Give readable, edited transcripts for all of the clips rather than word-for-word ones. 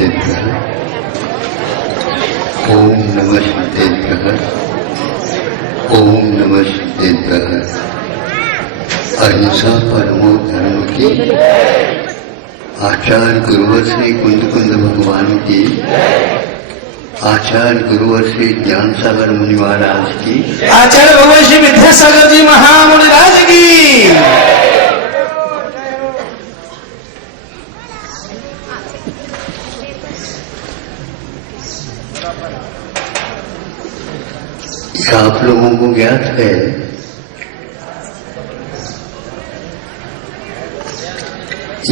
शिवेभ्यः। ओम नमः शिवेभ्यः। ओम नमः शिवेभ्यः। अहिंसा परमो धर्म की, आचार्य गुरुवर श्री कुंद कुंद भगवान की, आचार्य गुरुवर श्री ज्ञान सागर मुनि महाराज की, आचार्य भगवान श्री विद्यासागर जी महामुनि राज की। आप लोगों को ज्ञात है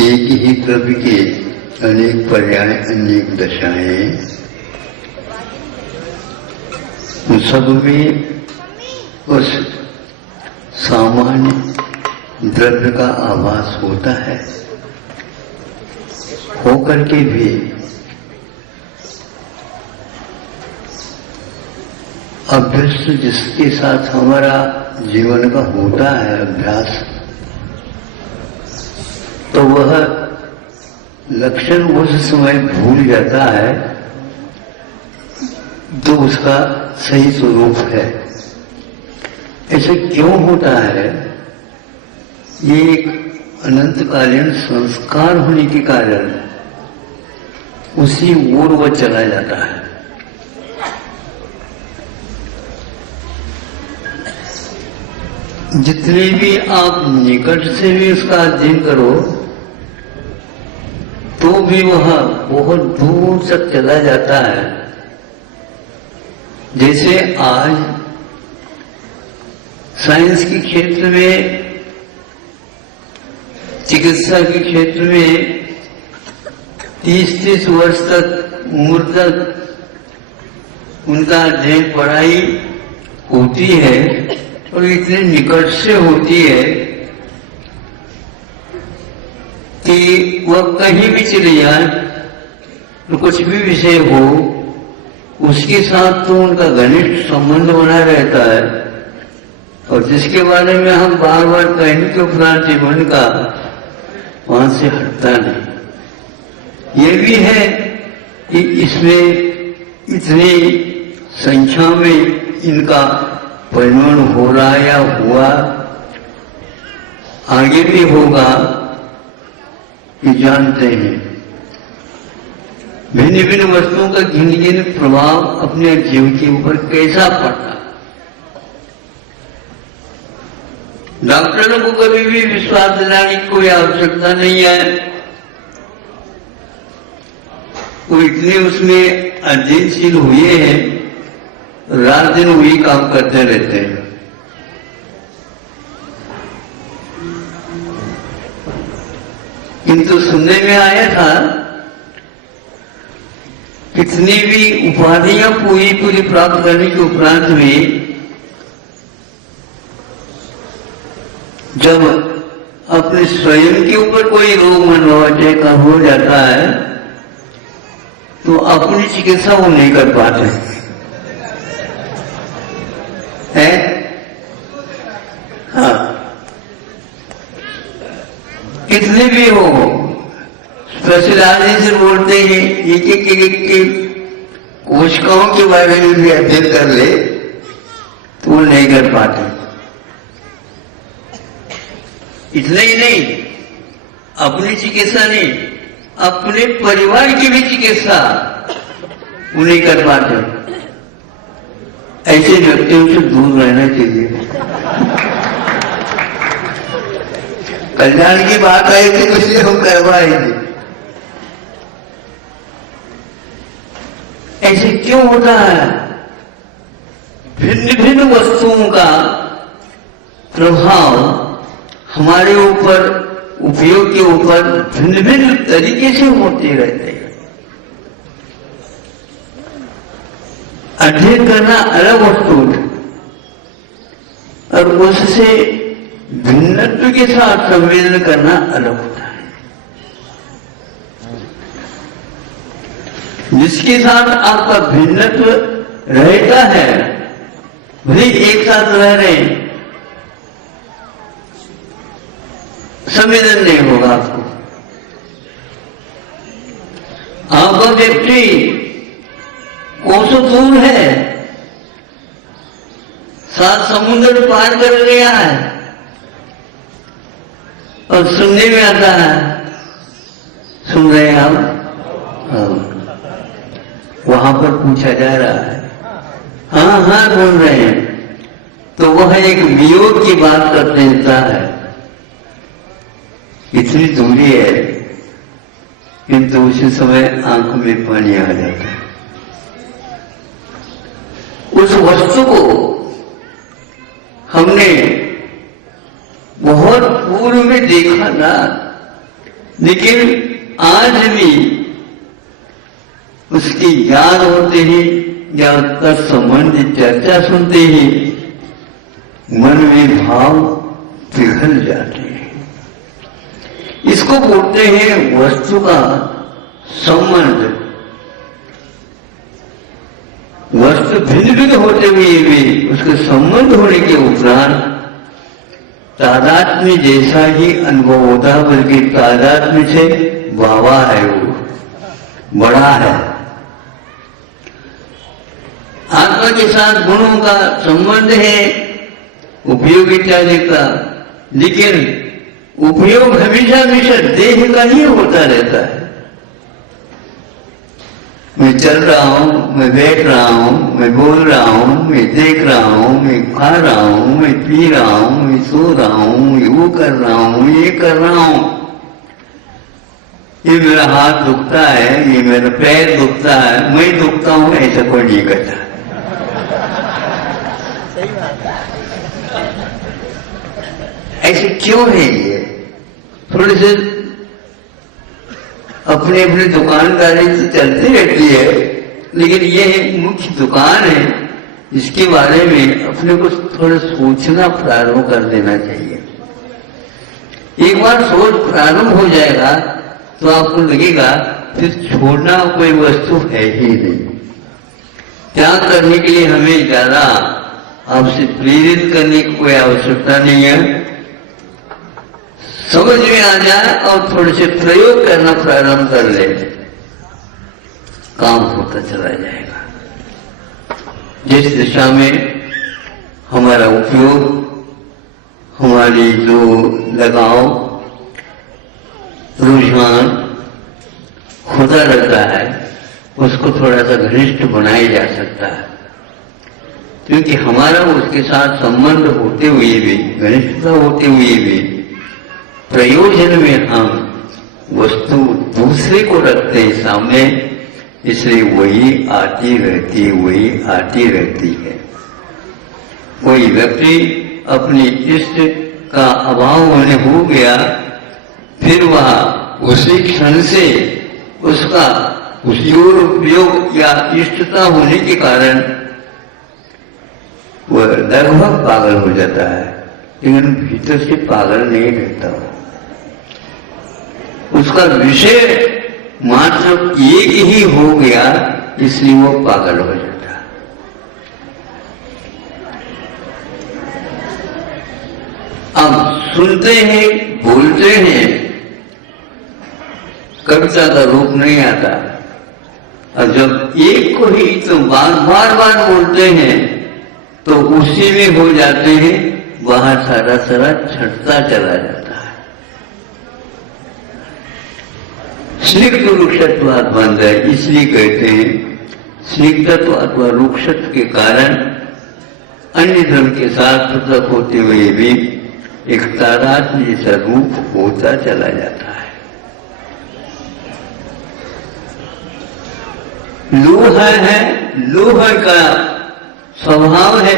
एक ही द्रव्य के अनेक पर्याय, अनेक दशाएं, उन सब में उस सामान्य द्रव्य का आभास होता है, होकर के भी अभ्यस्त जिसके साथ हमारा जीवन का होता है अभ्यास, तो वह लक्षण उस समय भूल जाता है तो उसका सही स्वरूप है। ऐसे क्यों होता है? ये एक अनंतकालीन संस्कार होने के कारण उसी ओर वह चला जाता है। जितने भी आप निकट से भी उसका अध्ययन करो तो भी वह बहुत दूर तक चला जाता है। जैसे आज साइंस के क्षेत्र में, चिकित्सा के क्षेत्र में 30-30 वर्ष तक उम्र तक उनका अध्ययन पढ़ाई होती है और इतने निकट से होती है कि वह कहीं भी चले जाए तो कुछ भी विषय हो उसके साथ तो उनका घनिष्ठ संबंध बना रहता है। और जिसके बारे में हम बार बार कहने के उपरांत जीवन का वहां से हटता नहीं। ये भी है कि इसमें इतनी संख्या में इनका परिमाण हो रहा या हुआ, आगे भी होगा, कि जानते हैं। भिन्न भिन्न वस्तुओं का गिन गिन प्रभाव अपने जीव के ऊपर कैसा पड़ता। डॉक्टरों को कभी भी विश्वास दिलाने की कोई आवश्यकता नहीं है, वो इतने उसमें अध्ययनशील हुए हैं, रात दिन वही काम करते रहते हैं। किंतु सुनने में आया था कितनी भी उपाधियां पूरी प्राप्त करने के उपरांत में जब अपने स्वयं के ऊपर कोई रोग मनोवांछा का हो जाता है तो अपनी चिकित्सा वो नहीं कर पाते है। हाँ, कितने भी हो स्पेशलाइजेशन बोलते हैं, एक कोशिकाओं के बारे में भी अध्ययन कर ले तो वो नहीं कर पाते। इतना ही नहीं, अपनी चिकित्सा नहीं, अपने परिवार की भी चिकित्सा वो नहीं कर पाते। ऐसे व्यक्तियों से दूर रहना चाहिए। कल्याण की बात आई थी तो इसलिए हम करवाएंगे। ऐसे क्यों होता है? भिन्न भिन्न वस्तुओं का प्रभाव हमारे ऊपर, उपयोग के ऊपर भिन्न भिन्न तरीके से होते रहते हैं। अध्ययन करना अलग वस्तु और उससे भिन्नत्व के साथ संवेदन करना अलग होता है। जिसके साथ आपका भिन्नत्व रहता है, भले एक साथ रह रहे हैं, संवेदन नहीं होगा आपको। आपका वह व्यक्ति कोसों दूर है, सात समुद्र पार कर गया है, और सुनने में आता है, सुन रहे हैं आप? वहां पर पूछा जा रहा है, हाँ हाँ सुन रहे हैं, तो वह एक वियोग की बात कर देता है। इतनी दूरी है, किंतु उसी समय आंखों में पानी आ जाता है। उस वस्तु को हमने बहुत पूर्व में देखा था, लेकिन आज भी उसकी याद होते ही या उसका संबंधित चर्चा सुनते ही मन में भाव पिघल जाते हैं। इसको बोलते हैं वस्तु का संबंध। वस्तु भिन्न भिन्न होते हुए भी उसके संबंध होने के उपरांत तादात्म्य जैसा ही अनुभव होता, बल्कि तादात्म्य से बाबा है, वो बड़ा है। आत्मा के साथ गुणों का संबंध है, उपयोग इत्यादि का, लेकिन उपयोग हमेशा हमेशा देह का ही होता रहता है। मैं चल रहा हूं, मैं बैठ रहा हूं, मैं बोल रहा हूं, मैं देख रहा हूं, मैं खा रहा हूं, मैं पी रहा हूं, मैं सो रहा हूं, ये वो कर रहा हूं, ये कर रहा हूं, ये मेरा हाथ दुखता है, ये मेरा पैर दुखता है, मैं दुखता हूं, ऐसा कोई नहीं करता। ऐसे क्यों है ये? थोड़े से अपने अपने दुकानदारी तो चलती रहती है, लेकिन ये एक मुख्य दुकान है, इसके बारे में अपने को थोड़ा सोचना प्रारंभ कर देना चाहिए। एक बार सोच प्रारंभ हो जाएगा तो आपको लगेगा फिर छोड़ना कोई वस्तु है ही नहीं। त्याग करने के लिए हमें ज्यादा आपसे प्रेरित करने की कोई आवश्यकता नहीं है। समझ में आ जाए और थोड़े से प्रयोग करना प्रारंभ कर ले, काम होता चला जाएगा। जिस दिशा में हमारा उपयोग, हमारी जो लगाव, रुझान होता रहता है, उसको थोड़ा सा घनिष्ठ बनाया जा सकता है, क्योंकि हमारा उसके साथ संबंध होते हुए भी, घनिष्ठता होते हुए भी, प्रयोजन में हम वस्तु दूसरे को रखते हैं सामने, इसलिए वही आती रहती है, वही आती रहती है। कोई व्यक्ति अपनी इष्ट का अभाव होने हो गया, फिर वह उसी क्षण से उसका उसी और उपयोग या इष्टता होने के कारण वह लगभग पागल हो जाता है, लेकिन भीतर से पागल नहीं रहता। उसका विषय मात्र एक ही हो गया, इसलिए वो पागल हो जाता है। अब सुनते हैं, बोलते हैं, कविता का रूप नहीं आता, और जब एक को ही तो बार बार बोलते हैं तो उसी में हो जाते हैं, वहां सारा छटता चला जाता है। स्निग्ध रुक्षत्वाद बंध है, इसलिए कहते हैं स्निग्धत्व अथवा रुक्षत्व के कारण अन्य धर्म के साथ पृथक होते हुए भी एक तादात्म्य जैसा रूप होता चला जाता है। लोह है, लोह का स्वभाव है,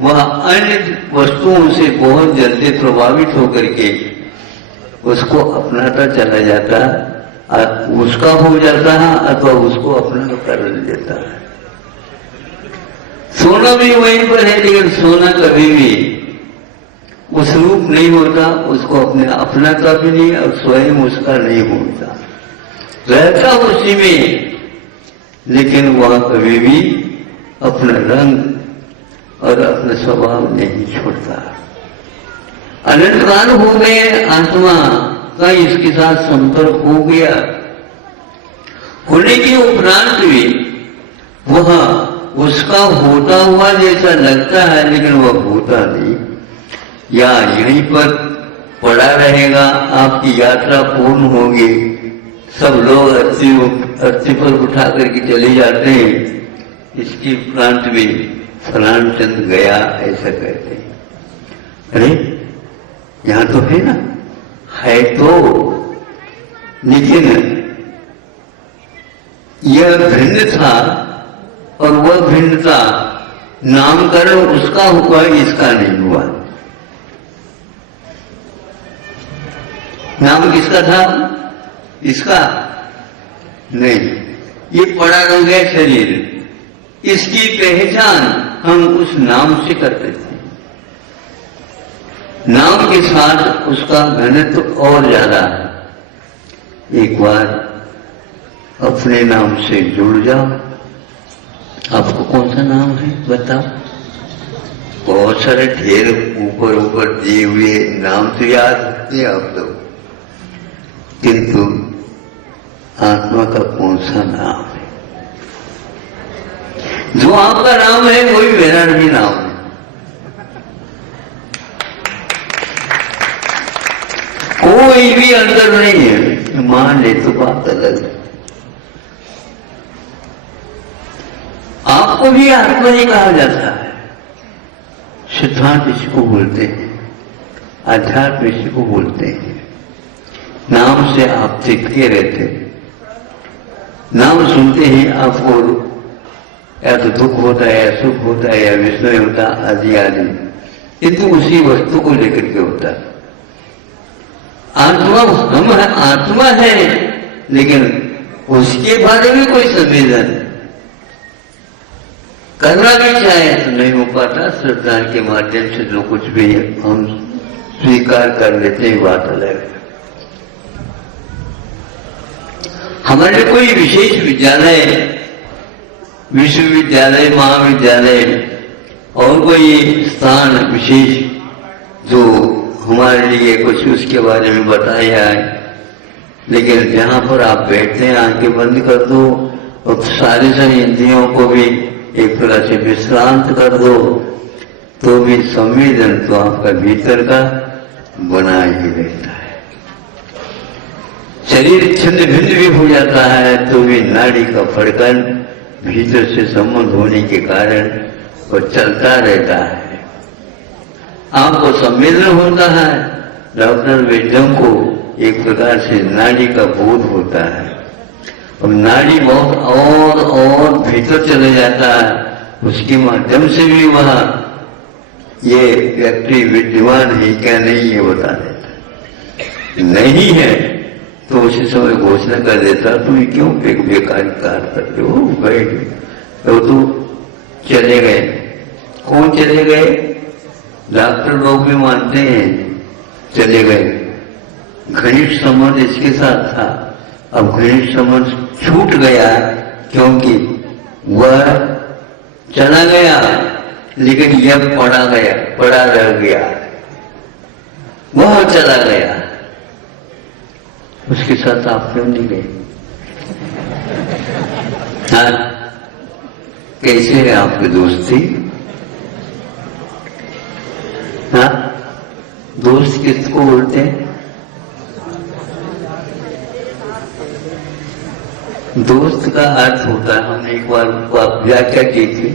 वह अन्य वस्तुओं से बहुत जल्दी प्रभावित होकर के उसको अपनाता चला जाता है, उसका हो जाता है अथवा उसको अपना कर लेता है। सोना भी वहीं पर है, लेकिन सोना कभी भी उस रूप नहीं होता, उसको अपने अपनाता भी नहीं और स्वयं उसका नहीं होता, रहता उसी में, लेकिन वह कभी भी अपना रंग और अपना स्वभाव नहीं छोड़ता। अनंत काल हो गए, आत्मा का इसके साथ संपर्क हो गया, होने के उपरांत भी वह उसका होता हुआ जैसा लगता है, लेकिन वह होता नहीं, या यहीं पर पड़ा रहेगा, आपकी यात्रा पूर्ण होगी, सब लोग अर्थी पर उठा करके चले जाते हैं, इसके उपरांत भी फलान चंद गया ऐसा कहते हैं। अरे यहां तो है ना, है तो, लेकिन यह भिन्न था और वह भिन्नता नामकरण उसका हुआ, इसका नहीं हुआ। नाम किसका था? इसका नहीं, ये पड़ा रह गया शरीर, इसकी पहचान हम उस नाम से करते थे। नाम के साथ उसका घनत्व और ज्यादा है। एक बार अपने नाम से जुड़ जाओ। आपको कौन सा नाम है बताओ? बहुत सारे ढेर ऊपर ऊपर दिए हुए नाम तो याद रखते हैं आप लोग, किंतु आत्मा का कौन सा नाम है? जो आपका नाम है वही मेरा भी नाम है। कोई भी अंतर नहीं है, मान ले तो बात अलग है। आपको भी आत्मा ही कहा जाता है। सिद्धांत इसको बोलते हैं, अध्यात्म इसको बोलते हैं। नाम से आप चिपके रहते हैं, नाम सुनते ही आपको या तो दुख होता है, या सुख होता है, या विस्मय होता है, आदि आदि, किंतु उसी वस्तु को लेकर के होता है। आत्मा हम है, आत्मा है, लेकिन उसके बारे में कोई संवेदन करना भी चाहे तो नहीं हो पाता। श्रद्धा के माध्यम से जो कुछ भी हम स्वीकार कर लेते हैं, बात अलग है। हमारे कोई विशेष विद्यालय, विश्वविद्यालय, महाविद्यालय और कोई स्थान विशेष जो हमारे लिए कुछ उसके बारे में बताया है, लेकिन जहां पर आप बैठते हैं, आंखें बंद कर दो और सारे इंद्रियों को भी एक प्रकार से विश्रांत कर दो, तो भी संवेदन तो आपका भीतर का बना ही रहता है। शरीर छिन्न भिन्न भी हो जाता है तो भी नाड़ी का फड़कन भीतर से संबंध होने के कारण वो चलता रहता है। आपको संवेदन होता है, डॉक्टर वैद्यों को एक प्रकार से नाड़ी का बोध होता है, और नाड़ी बहुत और भीतर चले जाता है, उसके माध्यम से भी वह ये व्यक्ति विद्यमान है क्या नहीं ये बता देता है। नहीं है तो उसी समय घोषणा कर देता, तुम क्यों बेकारी कार्य करते हो, गए तो चले गए। कौन चले गए? डॉक्टर लोग भी मानते हैं चले गए। घनिष्ठ संबंध इसके साथ था, अब घनिष्ठ संबंध छूट गया क्योंकि वह चला गया, लेकिन यह पड़ा रह गया। वह चला गया, उसके साथ आप क्यों नहीं गए? हाँ, कैसे है आपकी दोस्ती? हाँ, दोस्त किसको बोलते हैं? दोस्त का अर्थ होता है, हमने एक बार व्याख्या की थी,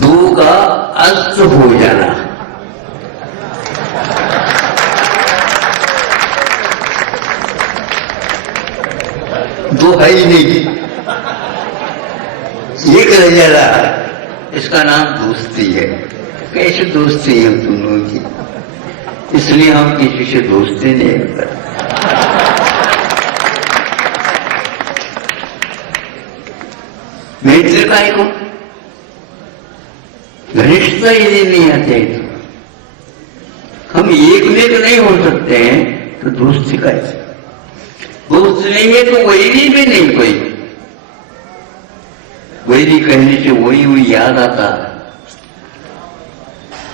दो का अस्त हो जाना। दो है ही नहीं, एक रह जा रहा है, इसका नाम दोस्ती है। कैसे दोस्ती है तुम लोगों की? इसलिए हम किसी से दोस्ती नहीं करते। मित्र का को घनिष्ठता यदि नहीं आते तो हम एक में तो नहीं हो सकते हैं, तो दोस्ती का दोस्त नहीं है तो वैरी भी नहीं कोई। वैरी कहने से वही याद आता,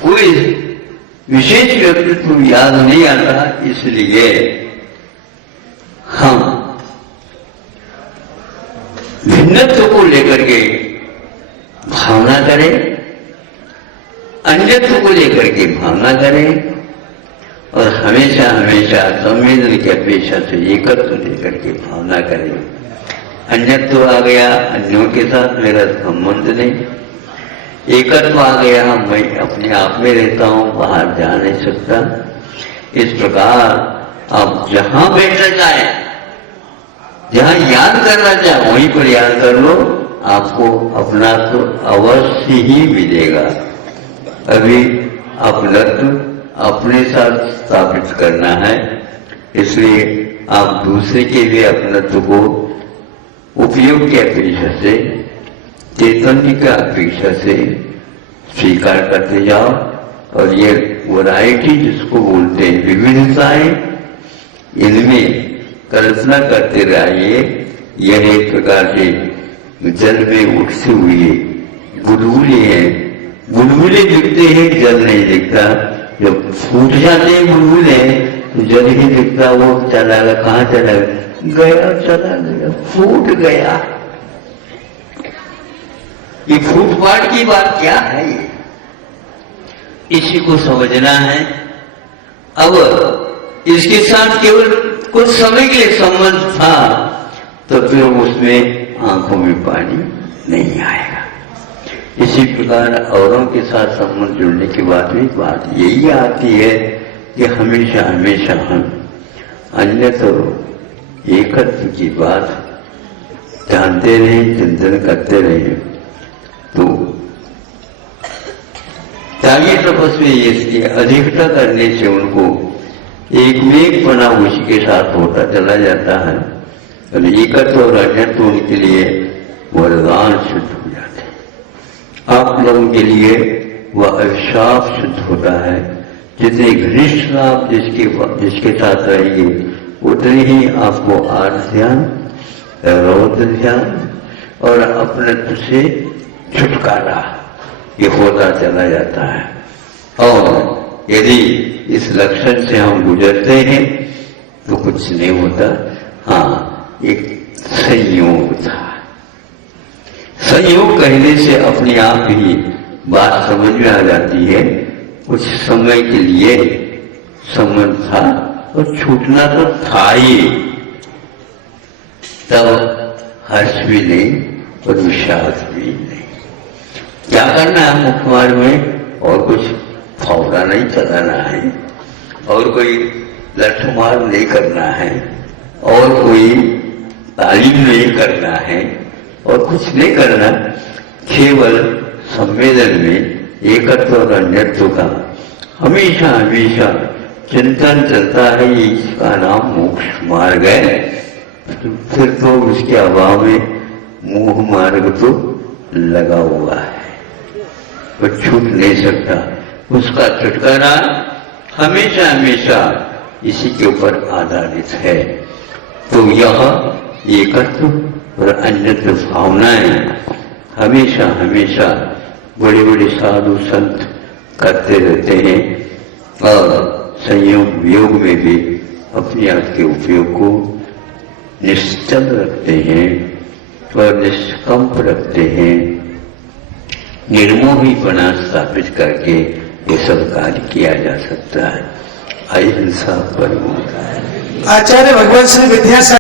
कोई विशेष व्यक्तित्व याद नहीं आता। इसलिए हम भिन्नत्व को लेकर के भावना करें, अन्यत्व को लेकर के भावना करें और हमेशा हमेशा संवेदन की अपेक्षा से एकत्व लेकर के भावना करें। अन्यत्व आ गया, अन्यों के साथ मेरा संबंध नहीं, एकत्व आ गया, मैं अपने आप में रहता हूं, बाहर जा नहीं सकता। इस प्रकार आप जहां बैठना चाहे, जहां याद करना चाहे वहीं पर याद कर लो, आपको अपना तो अवश्य ही मिलेगा। अभी अपनत्व अपने साथ स्थापित करना है, इसलिए आप दूसरे के लिए अपनत्व को उपयोग की अपेक्षा से, चैतन्य की अपेक्षा से स्वीकार करते जाओ। और ये वैरायटी जिसको बोलते हैं, विविधताएं, इनमें कल्पना करते रहिए। यह एक प्रकार से जल में उठते हुए बुलबुले हैं, बुलबुले दिखते हैं, जल नहीं दिखता। जब फूट जाते हैं बुलबुले तो जल ही दिखता, वो चला गया, कहाँ चला गया, चला गया, फूट गया। ये फूटपाट की बात क्या है, इसी को समझना है। अब इसके साथ केवल कुछ समय के लिए संबंध था तो फिर उसमें आंखों में पानी नहीं आएगा। इसी प्रकार औरों के साथ संबंध जुड़ने के बाद भी बात यही आती है कि हमेशा हमेशा हम अन्यथा एकत्व की बात जानते रहे, चिंतन करते रहे। तो त्यागी तपस्वी इसकी अधिकता करने से उनको एक में एक पना उसी के साथ होता चला जाता है और एकत्व और अन्यत्व उनके लिए वरदान सिद्ध हो जाते हैं। आप लोगों के लिए वह अभिशाप सिद्ध होता है। जितने घनिष्ठ आप जिसके साथ रहेंगे उतने ही आपको आर्थ ध्यान, रौद्र ध्यान और अपनत्व से छुटकारा ये होता चला जाता है। और यदि इस लक्षण से हम गुजरते हैं तो कुछ नहीं होता। हाँ, एक संयोग था। संयोग कहने से अपने आप ही बात समझ में आ जाती है। कुछ समय के लिए संबंध था और छूटना तो था ही, तब हर्ष भी नहीं और विषाद भी नहीं। क्या करना है मुख्य मार्ग में, और कुछ फौरा नहीं चलाना है, और कोई लठमार नहीं करना है, और कोई तालीम नहीं करना है, और कुछ नहीं करना। केवल संवेदन में एकत्व और अन्यत्व का हमेशा हमेशा चिंतन चलता है। इसका नाम मोक्ष मार्ग है। तो फिर तो उसके अभाव में मोह मार्ग तो लगा हुआ है, वो छूट नहीं सकता। उसका छुटकारा हमेशा हमेशा इसी के ऊपर आधारित है। तो यह एकत्व और अन्यत्व भावनाएं हमेशा हमेशा बड़े बड़े साधु संत करते रहते हैं और संयोग वियोग में भी अपने आप के उपयोग को निश्चल रखते हैं और निष्कंप रखते हैं। निर्मोहीपना स्थापित करके ये सब कार्य किया जा सकता है। अहिंसा परमो। आचार्य भगवान श्री विद्यासागर